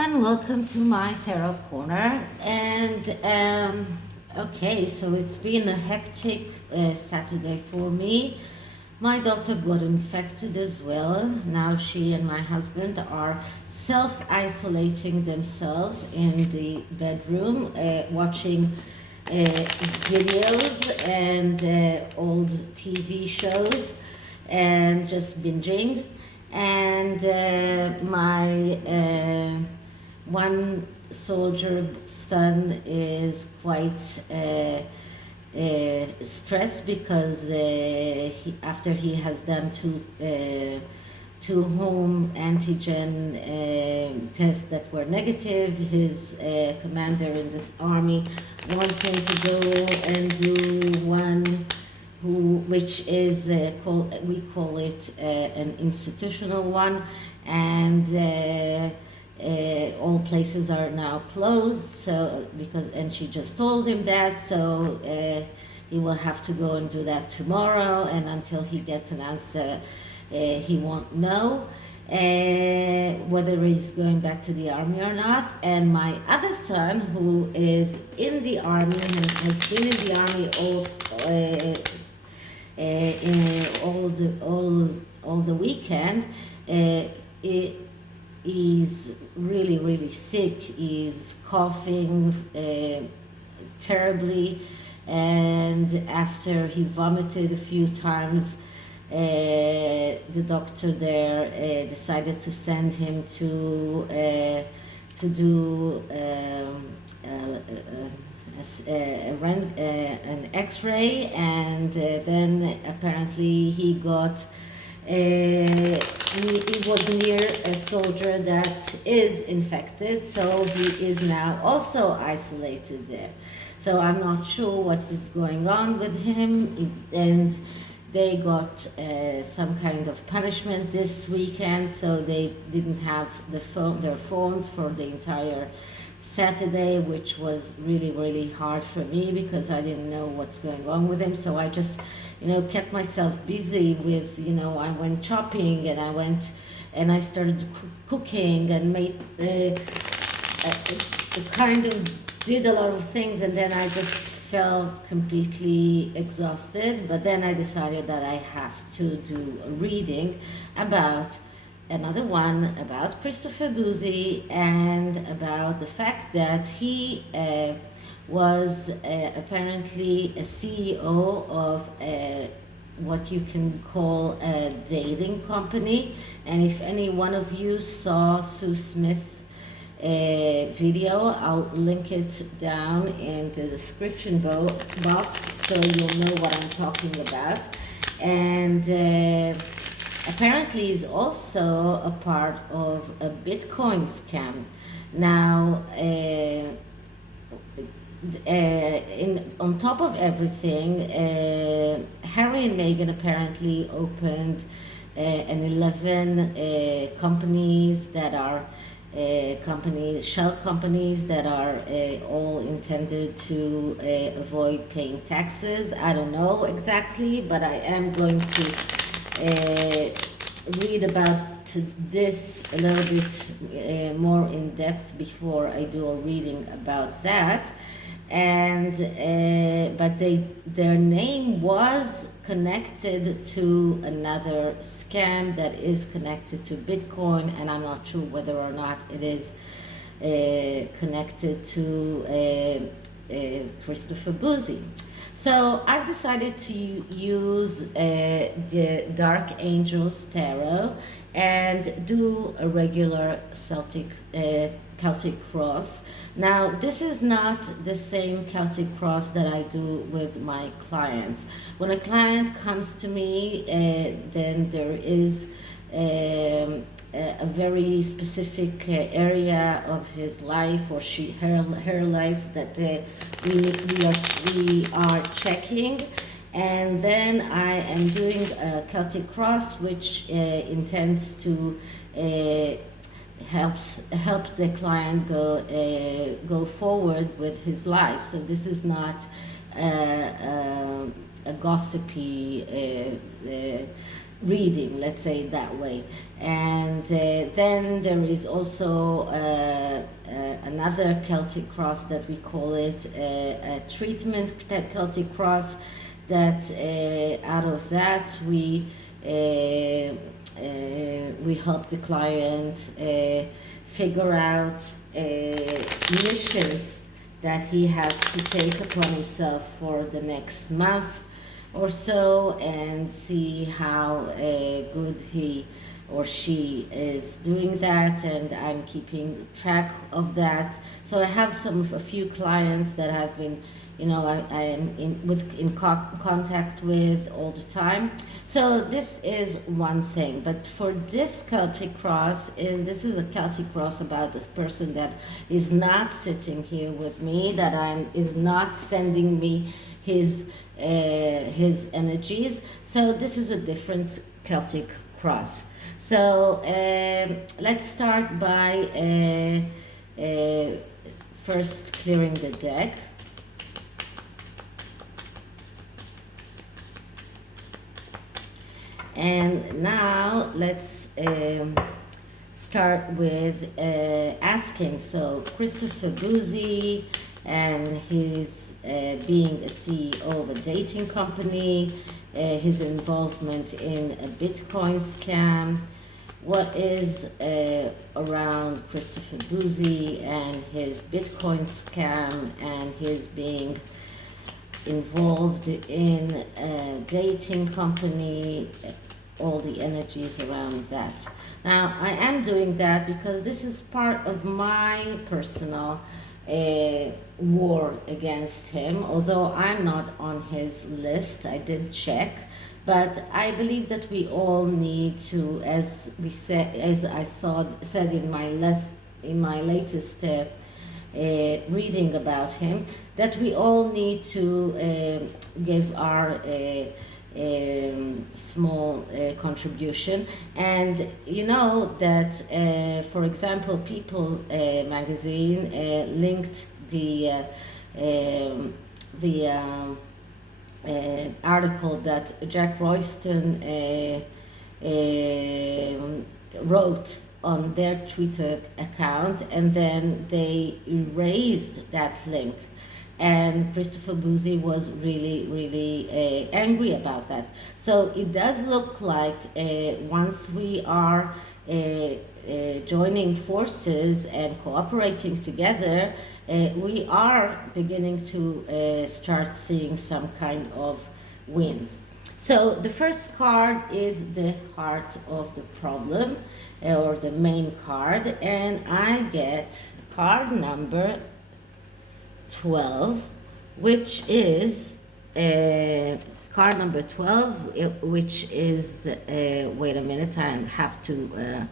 everyone, welcome to my tarot corner. And okay, so it's been a hectic Saturday for me. My daughter got infected as well. Now she and my husband are self-isolating themselves in the bedroom, watching videos and old TV shows and just binging. And my one soldier son is quite stressed because after he has done two home antigen tests that were negative, his commander in the army wants him to go and do one which is we call it an institutional one, and all places are now closed. So and she just told him that, so he will have to go and do that tomorrow, and until he gets an answer, he won't know whether he's going back to the army or not. And my other son, who is in the army and has been in the army all the weekend, he's really sick. He's coughing terribly, and after he vomited a few times, the doctor there decided to send him to do an X-ray, and then apparently he got he was near a soldier that is infected, so he is now also isolated there. So I'm not sure what is going on with him, and they got some kind of punishment this weekend, so they didn't have their phones for the entire Saturday, which was really hard for me because I didn't know what's going on with him. So I just kept myself busy with I went shopping, and I started cooking and made kind of did a lot of things, and then I just felt completely exhausted. But then I decided that I have to do a reading about another one about Christopher Bouzy, and about the fact that he was apparently a CEO of what you can call a dating company. And if any one of you saw Sue Smith video, I'll link it down in the description box so you'll know what I'm talking about. And apparently he's also a part of a Bitcoin scam. Now, on top of everything, Harry and Meghan apparently opened an 11 companies that are shell companies that are all intended to avoid paying taxes. I don't know exactly, but I am going to read about this a little bit more in depth before I do a reading about that. And but their name was connected to another scam that is connected to Bitcoin, and I'm not sure whether or not it is connected to Christopher Bouzy. So I've decided to use the Dark Angels Tarot and do a regular Celtic cross. Now, this is not the same Celtic cross that I do with my clients. When a client comes to me, then there is a very specific area of his life, or her life, that we are checking. And then I am doing a Celtic cross, which intends to help the client go forward with his life. So this is not a gossipy reading, let's say it that way. And then there is also another Celtic cross that we call it a treatment Celtic cross, that out of that we help the client figure out missions that he has to take upon himself for the next month or so, and see how good he or she is doing that, and I'm keeping track of that. So I have a few clients that have been, I am in contact with all the time. So this is one thing. But for this Celtic cross, this is a Celtic cross about this person that is not sitting here with me, that is not sending me his energies. So this is a different Celtic cross. So let's start by first clearing the deck. And now let's start with asking. So Christopher Bouzy, and his being a CEO of a dating company, his involvement in a Bitcoin scam. What is around Christopher Bouzy and his Bitcoin scam and his being involved in a dating company, all the energies around that. Now, I am doing that because this is part of my personal war against him, although I'm not on his list. I did check, but I believe that we all need to, as I said in my latest reading about him, that we all need to give our small contribution. And you know that for example, People magazine linked the article that Jack Royston wrote on their Twitter account, and then they erased that link. And Christopher Bouzy was really angry about that. So it does look like once we are joining forces and cooperating together, we are beginning to start seeing some kind of wins. So the first card is the heart of the problem, or the main card, and I get card number 12, which is card number 12, which is wait a minute, I have to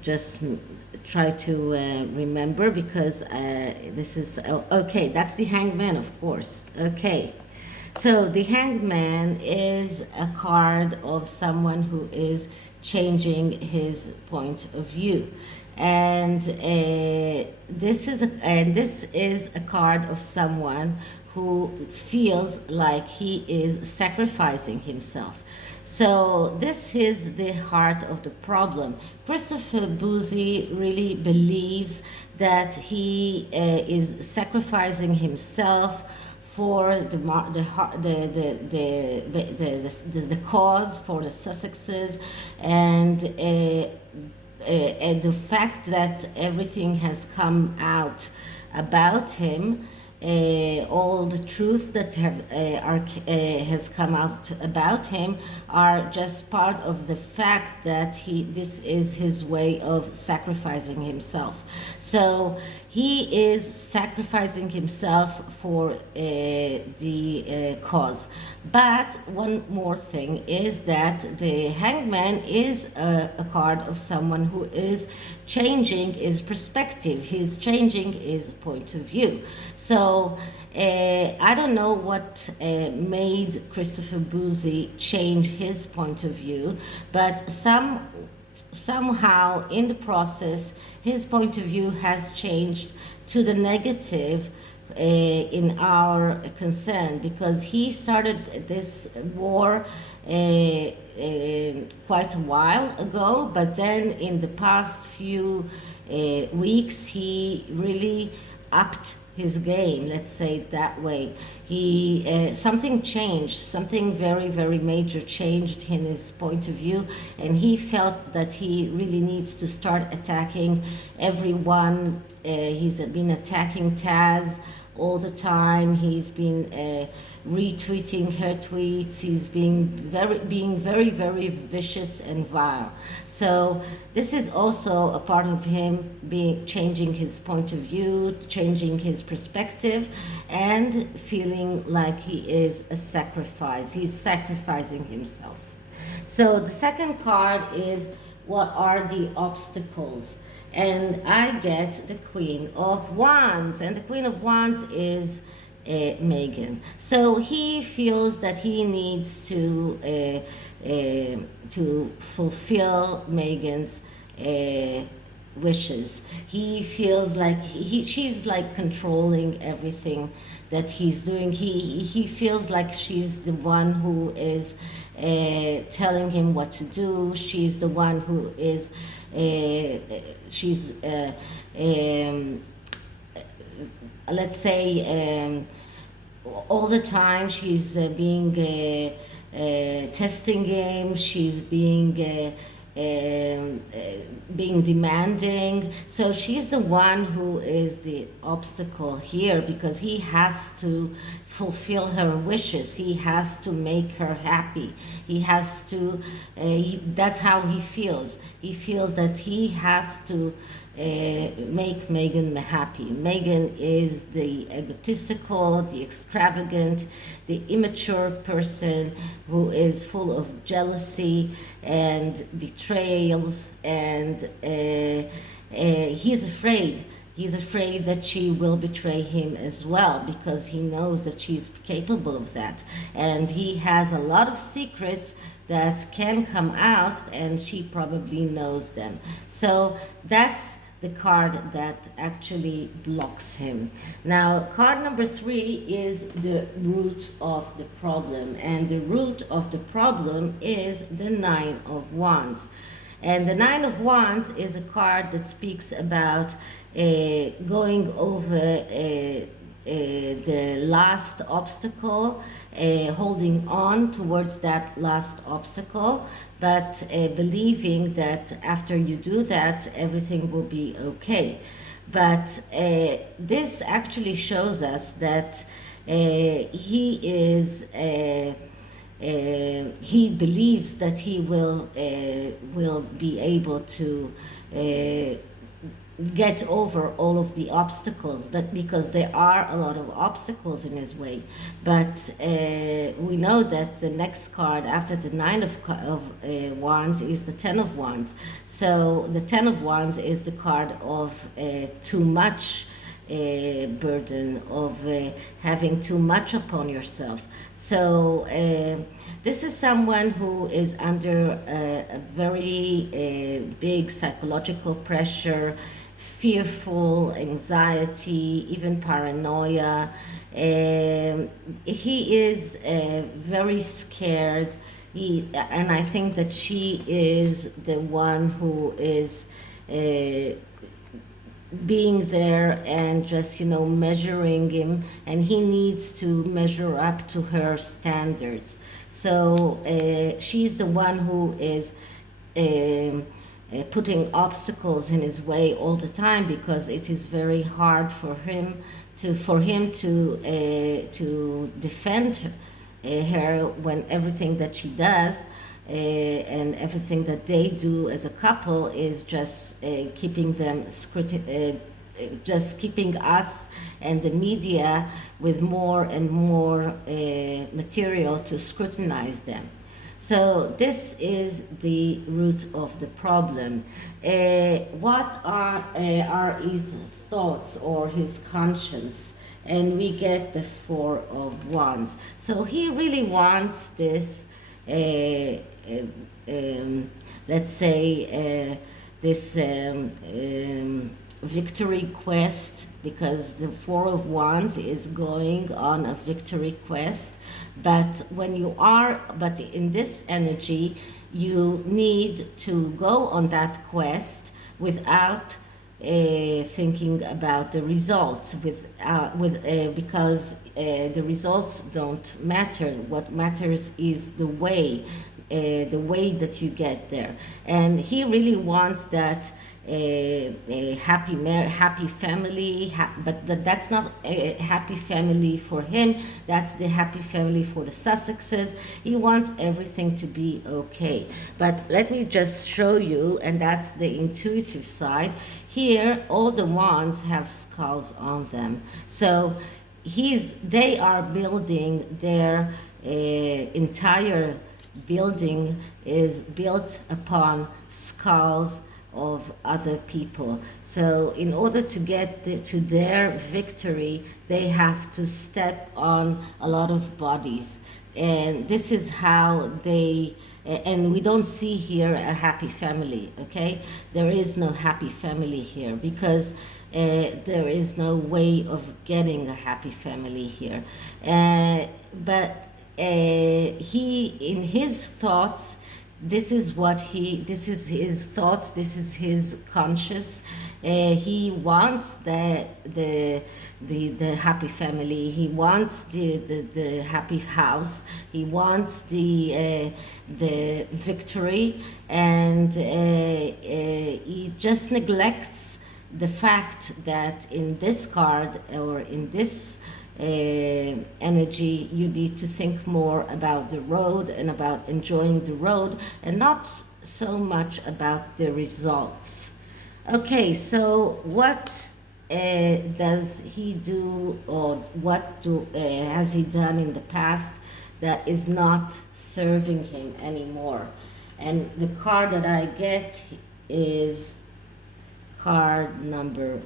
just try to remember, because this is okay, that's the Hangman, of course. Okay, so the Hangman is a card of someone who is changing his point of view. And this is a card of someone who feels like he is sacrificing himself. So this is the heart of the problem. Christopher Bouzy really believes that he is sacrificing himself for the cause, for the Sussexes, and the fact that everything has come out about him, all the truth that has come out about him, are just part of the fact that this is his way of sacrificing himself. So he is sacrificing himself for the cause. But one more thing is that the Hangman is a card of someone who is changing his perspective. He's changing his point of view. So I don't know what made Christopher Bouzy change his point of view, but somehow in the process his point of view has changed to the negative in our concern, because he started this war quite a while ago, but then in the past few weeks he really upped his game, let's say it that way. He something changed, something very, very major changed in his point of view, and he felt that he really needs to start attacking everyone. He's been attacking Taz all the time. He's been retweeting her tweets. He's being very, very vicious and vile. So this is also a part of him being changing his point of view, changing his perspective, and feeling like he is a sacrifice. He's sacrificing himself. So the second card is, what are the obstacles? And I get the Queen of Wands, and the Queen of Wands is Meghan. So he feels that he needs to fulfill Meghan's wishes. He feels like she's like controlling everything that he's doing. He feels like she's the one who is telling him what to do. She's the one who is she's let's say all the time she's being testing him. She's being demanding. So she's the one who is the obstacle here, because he has to fulfill her wishes. He has to make her happy. He has to, that's how he feels. He feels that he has to make Meghan happy. Meghan is the egotistical, the extravagant, the immature person who is full of jealousy and betrayals, and he's afraid. He's afraid that she will betray him as well, because he knows that she's capable of that. And he has a lot of secrets that can come out, and she probably knows them. So that's the card that actually blocks him. Now, card number 3 is the root of the problem. And the root of the problem is the Nine of Wands. And the Nine of Wands is a card that speaks about going over the last obstacle, holding on towards that last obstacle, but believing that after you do that, everything will be okay. But this actually shows us that he is he believes that he will be able to get over all of the obstacles, but because there are a lot of obstacles in his way. But we know that the next card after the Nine of Wands is the Ten of Wands. So the Ten of Wands is the card of too much burden, of having too much upon yourself. So this is someone who is under a very big psychological pressure, fearful, anxiety, even paranoia. He is very scared. And I think that she is the one who is being there and just, measuring him, and he needs to measure up to her standards. So she's the one who is putting obstacles in his way all the time, because it is very hard for him to defend her when everything that she does and everything that they do as a couple is just keeping them just keeping us and the media with more and more material to scrutinize them. So this is the root of the problem. What are his thoughts or his conscience? And we get the Four of Wands. So he really wants this, let's say, this victory quest, because the Four of Wands is going on a victory quest. But but in this energy, you need to go on that quest without thinking about the results, because the results don't matter. What matters is the way that you get there. And he really wants that a happy family, but that's not a happy family for him. That's the happy family for the Sussexes. He wants everything to be okay. But let me just show you, and that's the intuitive side. Here, all the wands have skulls on them. So they are building their entire building is built upon skulls of other people. So in order to get to their victory, they have to step on a lot of bodies. And this is how and we don't see here a happy family, okay? There is no happy family here, because there is no way of getting a happy family here. But he, in his thoughts, this is his thoughts, this is his conscious. He wants the happy family. He wants the happy house. He wants the victory, and he just neglects the fact that in this card, or in this energy, you need to think more about the road and about enjoying the road, and not so much about the results. Okay, so what does he do, or what has he done in the past that is not serving him anymore? And the card that I get is card number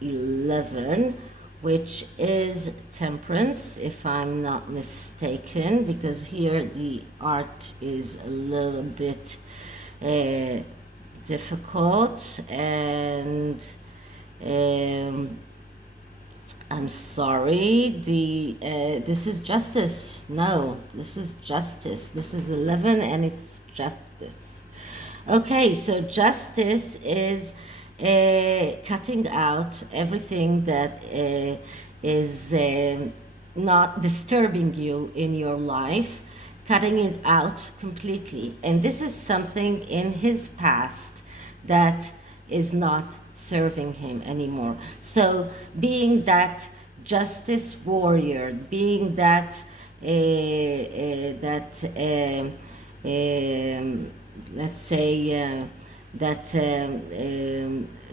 11, which is Temperance, if I'm not mistaken, because here the art is a little bit difficult, and I'm sorry, this is Justice. No, this is Justice. This is 11 and it's Justice. Okay, so Justice is cutting out everything that is not disturbing you in your life, cutting it out completely. And this is something in his past that is not serving him anymore. So being that justice warrior, being that let's say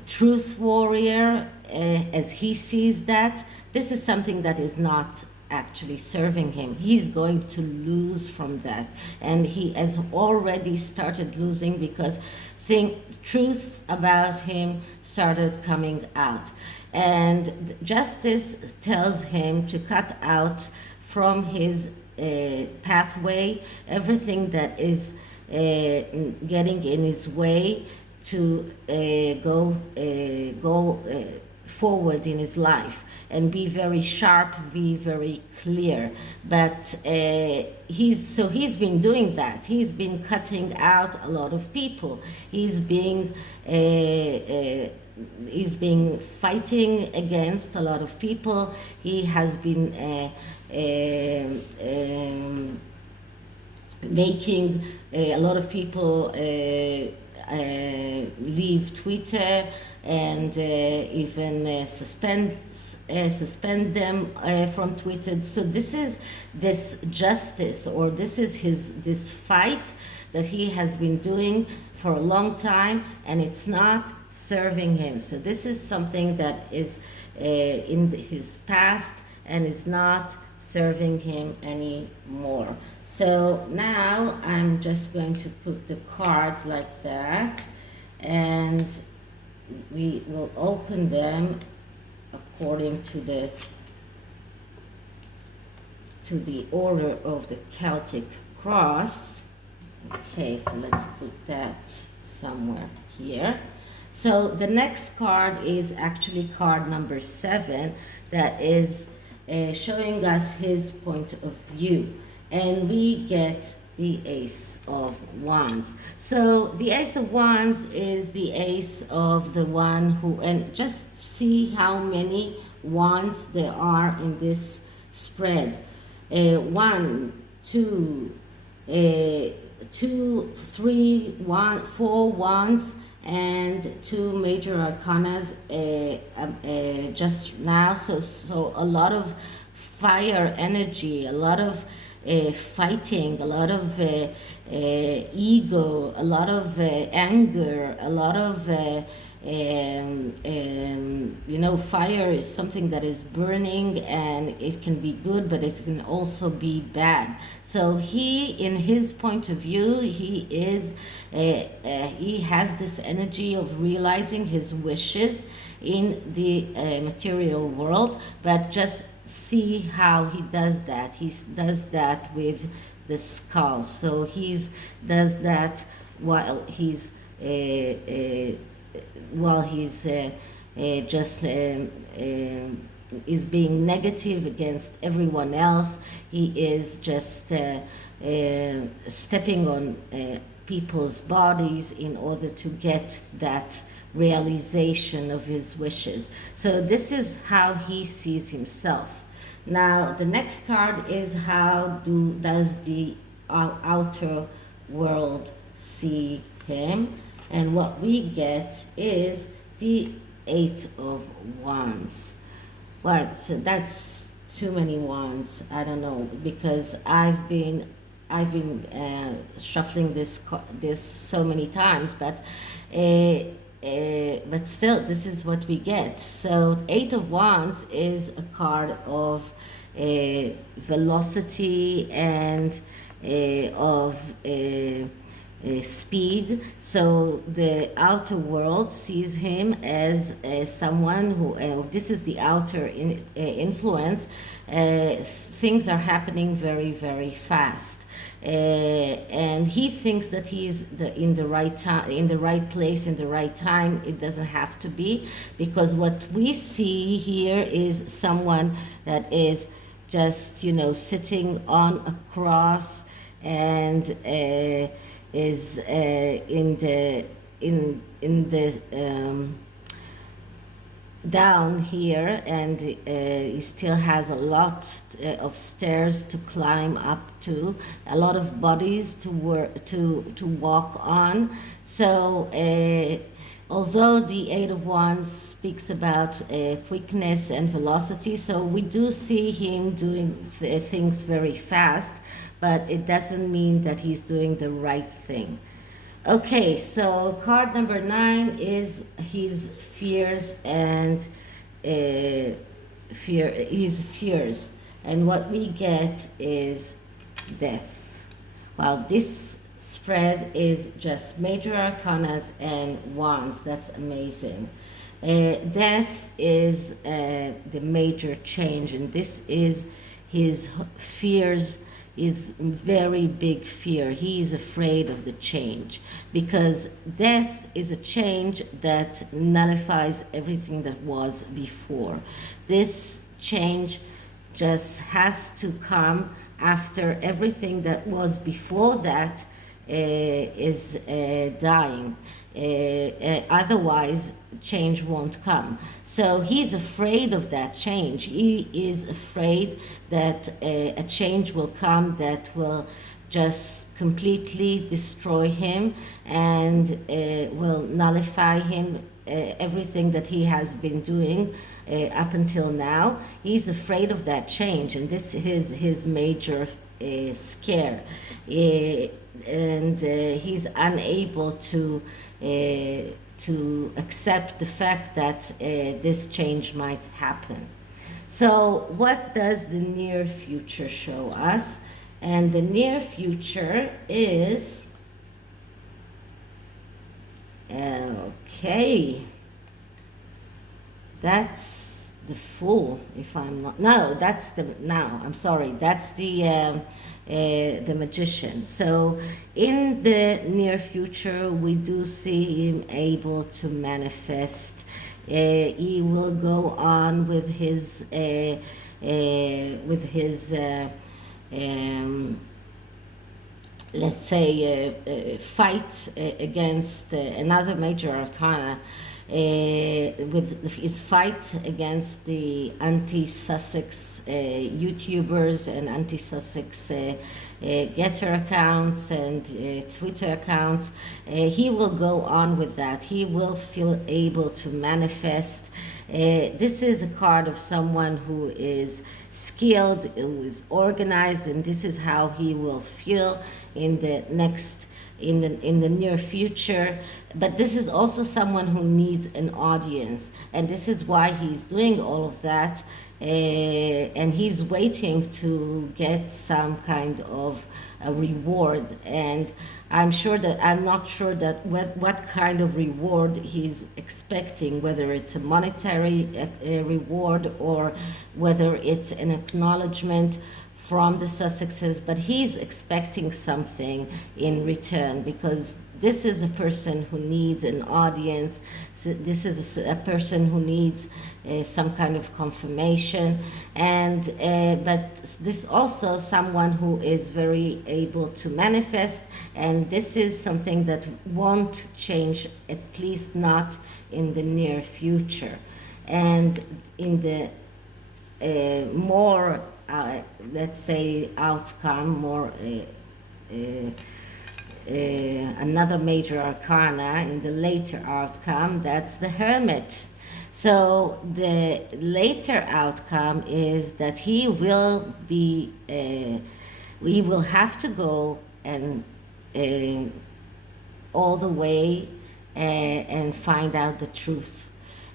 truth warrior, as he sees that, this is something that is not actually serving him. He's going to lose from that, and he has already started losing, because truths about him started coming out. And Justice tells him to cut out from his pathway everything that is getting in his way to go forward in his life, and be very sharp, be very clear. But he's been doing that. He's been cutting out a lot of people. He's been fighting against a lot of people. He has been making a lot of people leave Twitter, and even suspend them from Twitter. So this is this justice, or this is this fight that he has been doing for a long time, and it's not serving him. So this is something that is in his past and is not serving him anymore. So now I'm just going to put the cards like that, and we will open them according to the order of the Celtic cross. Okay, so let's put that somewhere here. So the next card is actually card number 7, that is showing us his point of view. And we get the Ace of Wands. So the Ace of Wands is the ace of the one who, and just see how many wands there are in this spread. One, two, two, three, one, four wands, and two major arcanas just now. So a lot of fire energy, a lot of fighting, a lot of ego, a lot of anger, a lot of you know, fire is something that is burning, and it can be good, but it can also be bad. So he, in his point of view, he has this energy of realizing his wishes in the material world, but just see how he does that. He does that with the skull. So he's does that while he's just is being negative against everyone else. He is just stepping on people's bodies in order to get that realization of his wishes. So this is how he sees himself. Now the next card is how does the outer world see him? And what we get is the Eight of Wands. Well, so that's too many wands. I don't know, because I've been shuffling this so many times, but still, this is what we get. So Eight of Wands is a card of velocity and of speed. So the outer world sees him as someone who, this is the outer influence. Things are happening very, very fast. And he thinks that he's in the right time, in the right place, in the right time. It doesn't have to be, because what we see here is someone that is just, you know, sitting on a cross, and is in the down here, and he still has a lot of stairs to climb up to, a lot of bodies to walk on. So although the Eight of Wands speaks about quickness and velocity, so we do see him doing things very fast, but it doesn't mean that he's doing the right thing. Okay, so card number 9 is his fears and his fears, and what we get is death. Wow, this spread is just major arcanas and wands. That's amazing. Death is the major change, and this is his fears, is very big fear. He is afraid of the change, because death is a change that nullifies everything that was before. This change just has to come after everything that was before that is dying. Otherwise, change won't come. So he's afraid of that change. He is afraid that a change will come that will just completely destroy him and will nullify him, everything that he has been doing up until now. He's afraid of that change, and this is his major scare. And he's unable to accept the fact that this change might happen. So what does the near future show us? And the near future is, okay, that's the Fool, if I'm not, no, that's the, no, I'm sorry, that's the the magician. So in the near future, we do see him able to manifest. He will go on with his let's say, fight against another major arcana, with his fight against the anti-Sussex YouTubers and anti-Sussex GETTR accounts and Twitter accounts. He will go on with that. He will feel able to manifest. This is a card of someone who is skilled, who is organized, and this is how he will feel in the next in the near future. But this is also someone who needs an audience, and this is why he's doing all of that, and he's waiting to get some kind of a reward. And I'm not sure that what kind of reward he's expecting, whether it's a monetary reward or whether it's an acknowledgement from the Sussexes, but he's expecting something in return, because this is a person who needs an audience. So this is a person who needs some kind of confirmation, and but this also someone who is very able to manifest, and this is something that won't change, at least not in the near future. And in the more let's say outcome, more another major arcana in the later outcome, that's the Hermit. So the later outcome is that he will have to go and all the way and find out the truth.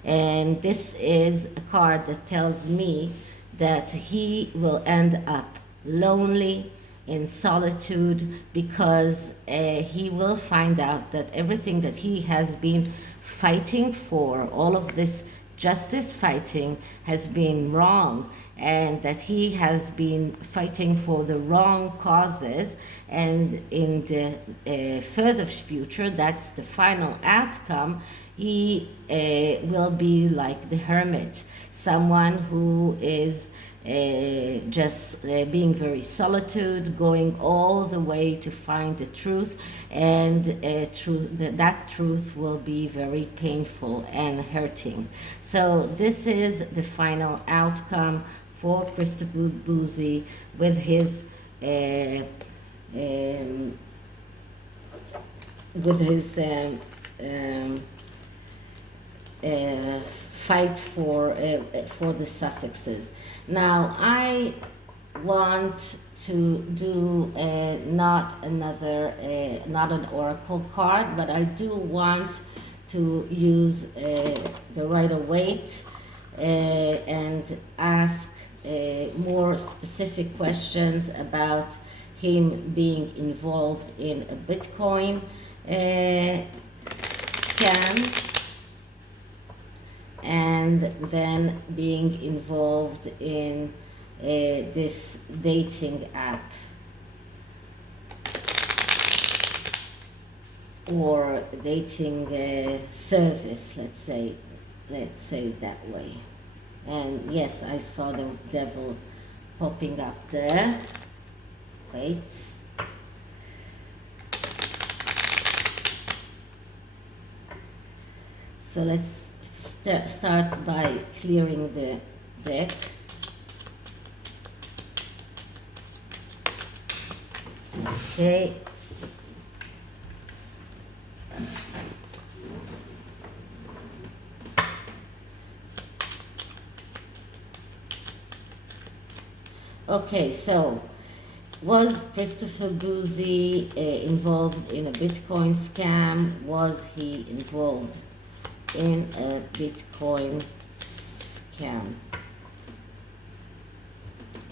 And this is a card that tells me that he will end up lonely, in solitude, because he will find out that everything that he has been fighting for, all of this justice fighting, has been wrong, and that he has been fighting for the wrong causes. And in the further future, that's the final outcome, he will be like the Hermit, someone who is just being very solitude, going all the way to find the truth, and that truth will be very painful and hurting. So this is the final outcome for Christopher Bouzy with his fight for the Sussexes. Now I want to do not an oracle card, but I do want to use the Rider-Waite and ask more specific questions about him being involved in a Bitcoin scam, and then being involved in this dating app or dating service, let's say it that way. And yes, I saw the devil popping up there. Wait. So let's start by clearing the deck. Okay. Okay, so was Christopher Bouzy involved in a Bitcoin scam? Was he involved in a Bitcoin scam?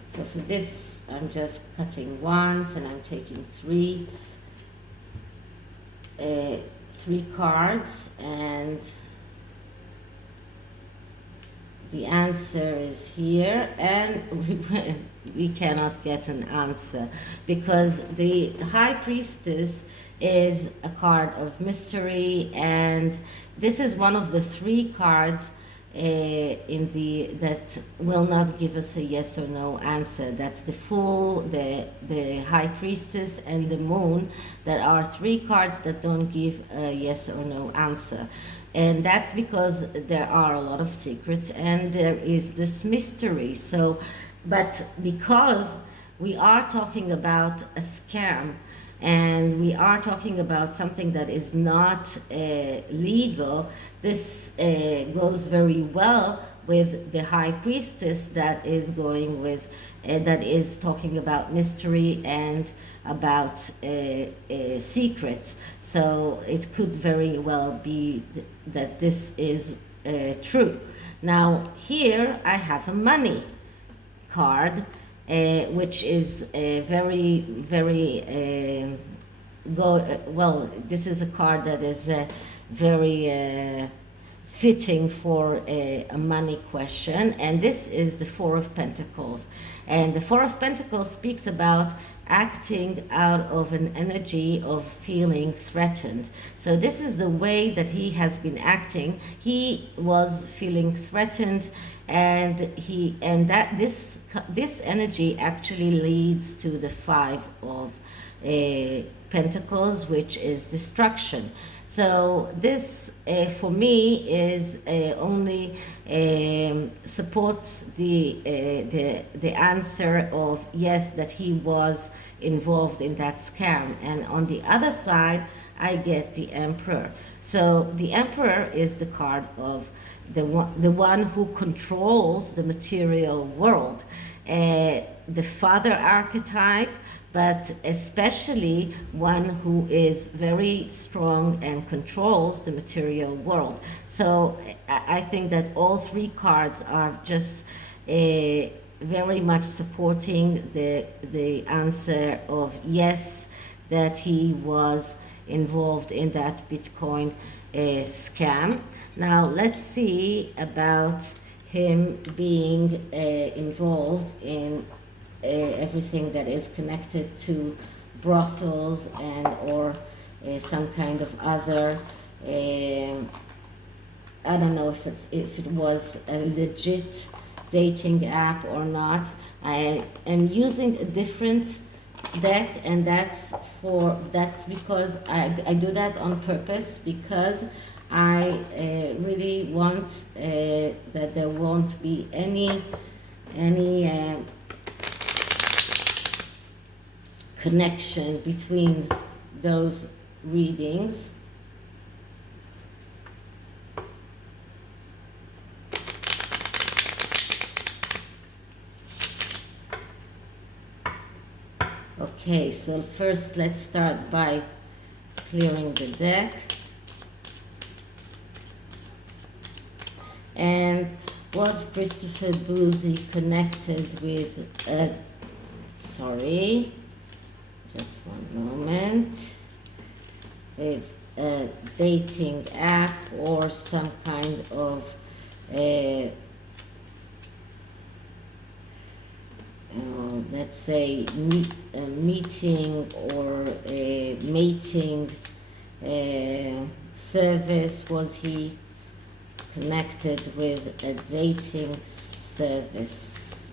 So for this, I'm just cutting once, and I'm taking three cards, and the answer is here, and we cannot get an answer because the High Priestess is a card of mystery, and this is one of the three cards in the that will not give us a yes or no answer. That's the Fool, the High Priestess, and the Moon. That are three cards that don't give a yes or no answer, and that's because there are a lot of secrets and there is this mystery. So, but because we are talking about a scam, and we are talking about something that is not legal, this goes very well with the High Priestess that is going with, that is talking about mystery and about secrets. So it could very well be that this is true. Now here I have a money card, which is very, very well. This is a card that is very fitting for a money question, and this is the Four of Pentacles. And the Four of Pentacles speaks about acting out of an energy of feeling threatened. So this is the way that he has been acting. He was feeling threatened, and that this energy actually leads to the Five of Pentacles, which is destruction. So this, for me, is only supports the answer of yes, that he was involved in that scam. And on the other side, I get the Emperor. So the Emperor is the card of the one who controls the material world, the father archetype, but especially one who is very strong and controls the material world. So I think that all three cards are just very much supporting the answer of yes, that he was involved in that Bitcoin scam. Now let's see about him being involved in everything that is connected to brothels and or some kind of other I don't know if it was a legit dating app or not. I am using a different deck, and that's because I do that on purpose, because I really want that there won't be any connection between those readings. Okay, so first let's start by clearing the deck. And was Christopher Bouzy connected with sorry, just one moment, with a dating app or some kind of let's say a meeting or a mating service? Was he connected with a dating service?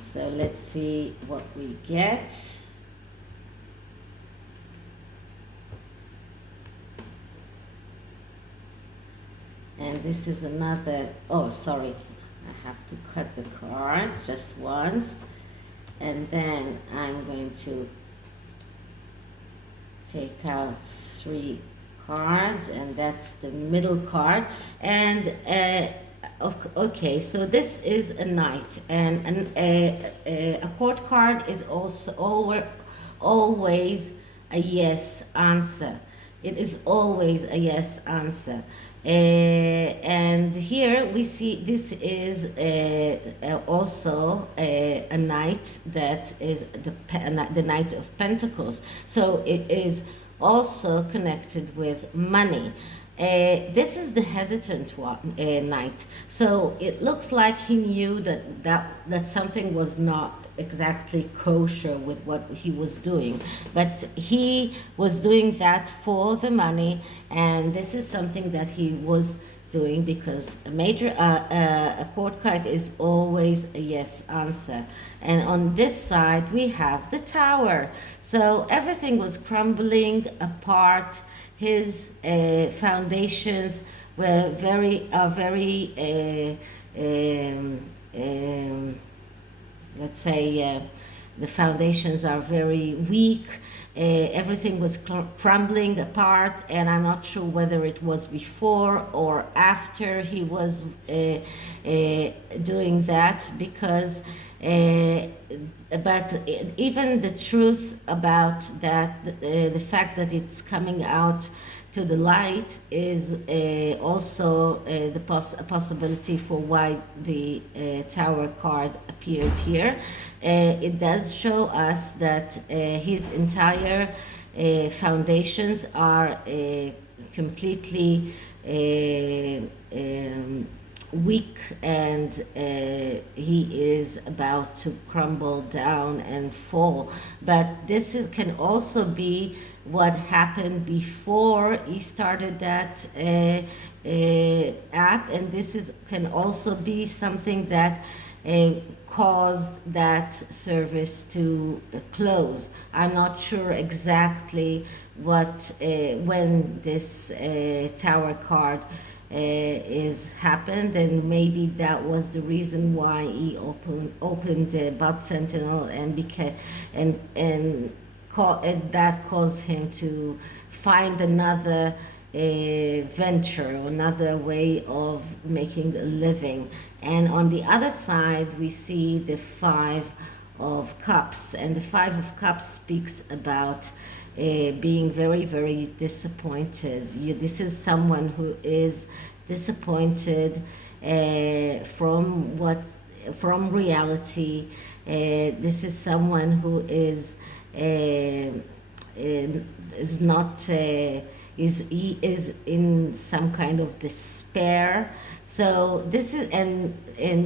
So let's see what we get. And this is another, oh sorry, I have to cut the cards just once, and then I'm going to take out 3 cards, and that's the middle card. And okay, so this is a knight, and a court card is also always a yes answer. It is always a yes answer. And here we see this is also a knight that is the Knight of Pentacles. So it is also connected with money. This is the hesitant one, knight. So it looks like he knew that something was not exactly kosher with what he was doing, but he was doing that for the money, and this is something that he was doing because a court card is always a yes answer. And on this side we have the tower, so everything was crumbling apart. His foundations were very let's say the foundations are very weak. Everything was crumbling apart, and I'm not sure whether it was before or after he was doing that, because but even the truth about that, the fact that it's coming out to the light is also a possibility for why the tower card appeared here. It does show us that his entire foundations are completely weak, and he is about to crumble down and fall. But can also be what happened before he started that app, and can also be something that caused that service to close. I'm not sure exactly what when this tower card is happened, and maybe that was the reason why he opened the Bot Sentinel and became and that caused him to find another venture, another way of making a living. And on the other side we see the Five of Cups, and the Five of Cups speaks about being very disappointed. This is someone who is disappointed from reality. This is someone who is not he is in some kind of despair. So this is, and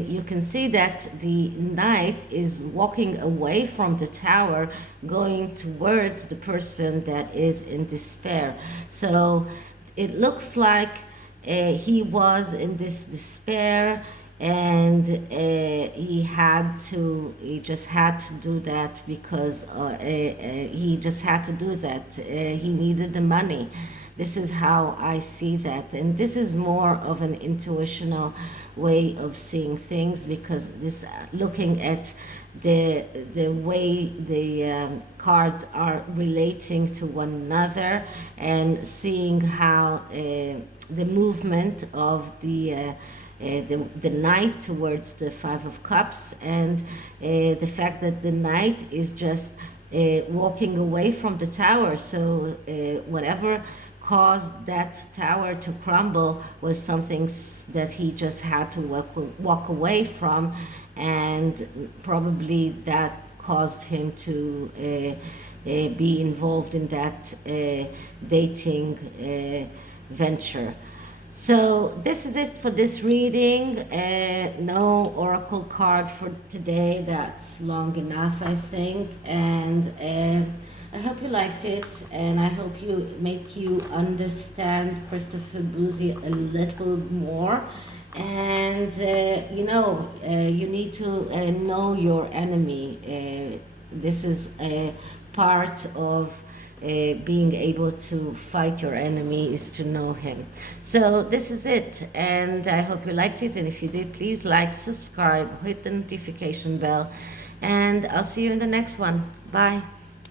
you can see that the knight is walking away from the tower, going towards the person that is in despair. So it looks like he was in this despair, and he just had to do that because he just had to do that. He needed the money. This is how I see that, and this is more of an intuitional way of seeing things, because this looking at the way the cards are relating to one another, and seeing how the movement of the knight towards the Five of Cups, and the fact that the knight is just walking away from the tower. So whatever caused that tower to crumble was something that he just had to walk away from, and probably that caused him to be involved in that dating venture. So this is it for this reading. No oracle card for today. That's long enough, I think. And I hope you liked it, and I hope you understand Christopher Bouzy a little more. And you need to know your enemy. This is a part of being able to fight your enemy, is to know him. So this is it, and I hope you liked it, and if you did, please like, subscribe, hit the notification bell, and I'll see you in the next one. Bye.